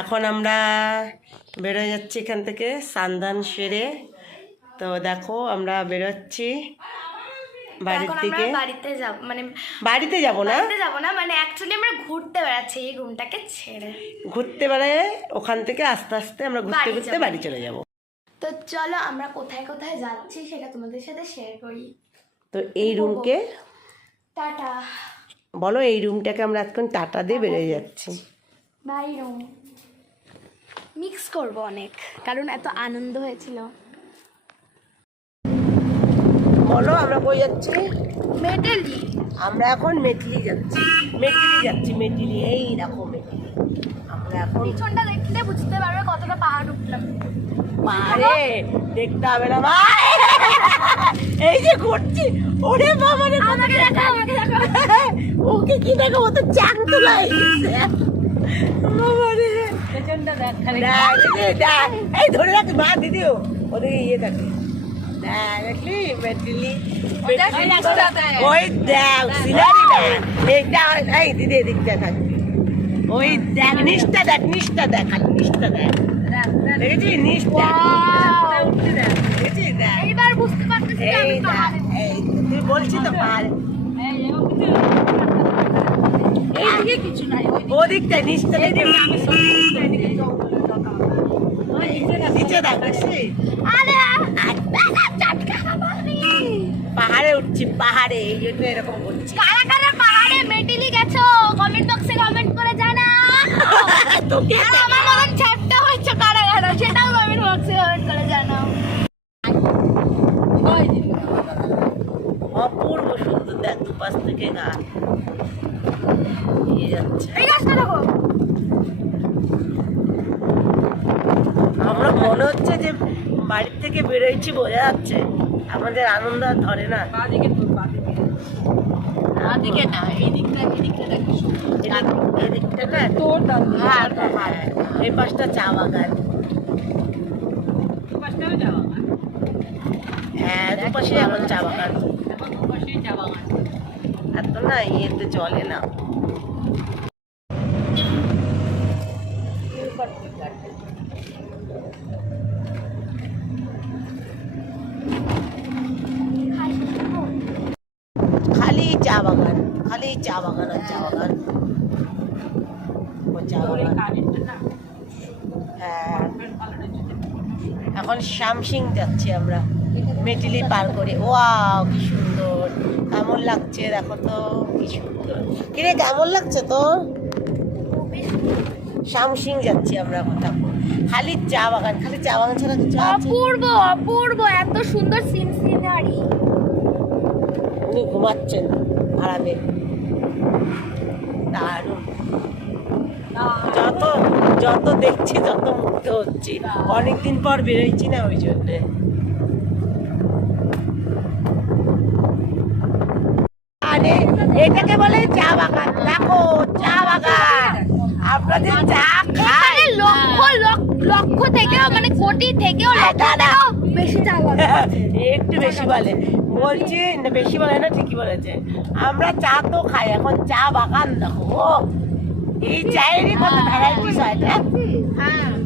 এখন আমরা বেরোয় যাচ্ছি এখান থেকে স্নান সেরে। তো দেখো আমরা বেরোচ্ছি বাড়ির দিকে। বাড়িতে যাব না, মানে অ্যাকচুয়ালি আমরা ঘুরতে বেড়াচ্ছি এই রুমটাকে ছেড়ে। ঘুরতে বেড়ায় ওখান থেকে আস্তে আস্তে আমরা ঘুরতে ঘুরতে বাড়ি চলে যাব। তো চলো আমরা কোথায় কোথায় যাচ্ছি সেটা তোমাদের সাথে শেয়ার করি। তো এই রুমকে টাটা বলো, এই রুমটাকে আমরা এখন টাটা দিয়ে বেরিয়ে যাচ্ছি। বাই রুম মিক্স করব অনেক, কারণ এত আনন্দ হয়েছিল। বলো আমরা কই যাচ্ছি? মেটেলি। আমরা এখন মেটলি যাচ্ছি, মেটলি। এই দেখো মেটলি। আমরা এখন পিছনটা দেখলে বুঝতে পারবে কতটা পাহাড় উঠলাম। পাহাড়ে দেখতে হবে না ভাই, এই যে ঘুরছি। ওরে বাবা রে, আমাকে দেখো। ওকে কি দেখো, ও তো চ্যাং তোলাই বাবা রে। পেছনটা দেখ খালি, দেখ এই ধরে রাখ মা দিদিও ওদিকে ইয়ে থাকে। দেখলি মেটলি, ওই দেখ সিনারিটা এইটা। এই দিদি এদিকটা থাকবি, ওই দেখ নিচটা দেখ, নিচটা দেখ, খালি নিচটা দেখ। দেখেছিস নিচটা? দেখেছিস? দেখ এইবার বুঝতে পারতেছি যে আমি পাহাড়ে। এই তুই বলছিস তো পাহাড়ে। এইদিকে কিছু নাই, ওদিকটা নিচটা দেখবি। নিচে দেখ, দেখছিস? আরে চাটকা খাবারনি। পাহাড়ে উঠছি, পাহাড়ে, এই জন্য এরকম করছি। কারা কারা পাহাড়ে মেটেলি গেছো কমেন্ট বক্সে কমেন্ট করে জানাও। তোকে আর আমার মতন ছোট্ট হচ্ছে কারা কারা সেটাও কমেন্ট বক্সে কমেন্ট করে জানাও। অপূর্ব সুন্দর, দেখ দুপাশ থেকে গাছ নিয়ে যাচ্ছে। এই গাছটা দেখো। আমরা মনে হচ্ছে যে বাড়ির থেকে বেরোইছি, বোঝা যাচ্ছে আমাদের আনন্দ আর ধরে না। দিকে না, এই দিকটা দেখো। এদিকটা না তোর, হ্যাঁ এই পাশটা চা বাগান। হ্যাঁ দুপাশে এখন চা বাগান। আর তো না ইয়েতে চলে না। খালি চা বাগান, খালি চা বাগান আর চা বাগান। ও চা বাগান। হ্যাঁ এখন শামসিং যাচ্ছি আমরা মেটলি পার করে। ওয়াও কি সুন্দর, কেমন লাগছে দেখো তো, কি সুন্দর। কিরে কেমন লাগছে তোর? শামসিং যাচ্ছি আমরা এখন। খালি চা বাগান, খালি চা বাগান ছাড়া কিছু আছে? অপূর্ব অপূর্ব, এত সুন্দর সিনারি। উনি ঘুমাচ্ছেন আরামে, দারুণ। যত যত দেখছি তত মুগ্ধ হচ্ছি। অনেকদিন পর বেরোইছি না, ওই জন্যে। আরে এটাকে বলে চা বাগান। দেখো চা বাগান, আপনাদের চা খায় লক্ষ লক্ষ থেকেও মানে কোটি থেকেও বেশি চা বাগান। একটু বেশি বলে, বলছি না বেশি বলে না, ঠিকই বলেছে। আমরা চা তো খাই, এখন চা বাগান দেখো। এই চায়েরই কত ভ্যারাইটিস হয়।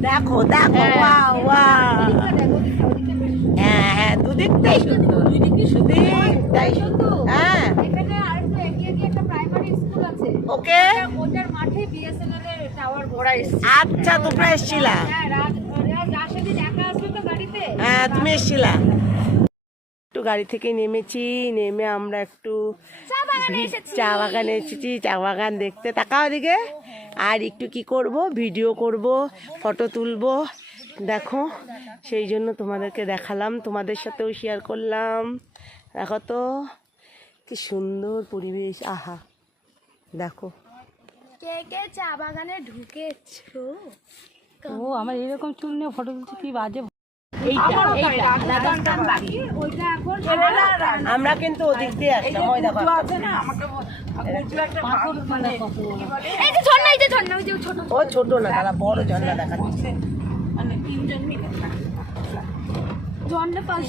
দেখো দেখো, ওয়াও ওয়াও। হ্যাঁ হ্যাঁ দুদিকটাই সুন্দর, দুদিকটাই সুন্দর। হ্যাঁ ওকে, আচ্ছা তোমরা এসছিলা? হ্যাঁ তুমি এসছিলা। একটু গাড়ি থেকে নেমেছি, নেমে আমরা একটু চা বাগানে এসেছি, চা বাগান দেখতে। তাকাও দিকে। আর একটু কি করব, ভিডিও করব, ফটো তুলবো। দেখো সেই জন্য তোমাদেরকে দেখালাম, তোমাদের সাথেও শেয়ার করলাম। দেখো তো কি সুন্দর পরিবেশ, আহা দেখো। কে কে চা বাগানে ঢুকেছো? ও আমার এরকম চুল নিয়ে ফটো তুলছে, কি বাজে। আমরা কিন্তু ওদিক দিয়ে আসলাম, ওই দেখো ও ছোট না, তারা বড় ঝর্ণা দেখাচ্ছে। ঝর্ণা পাশ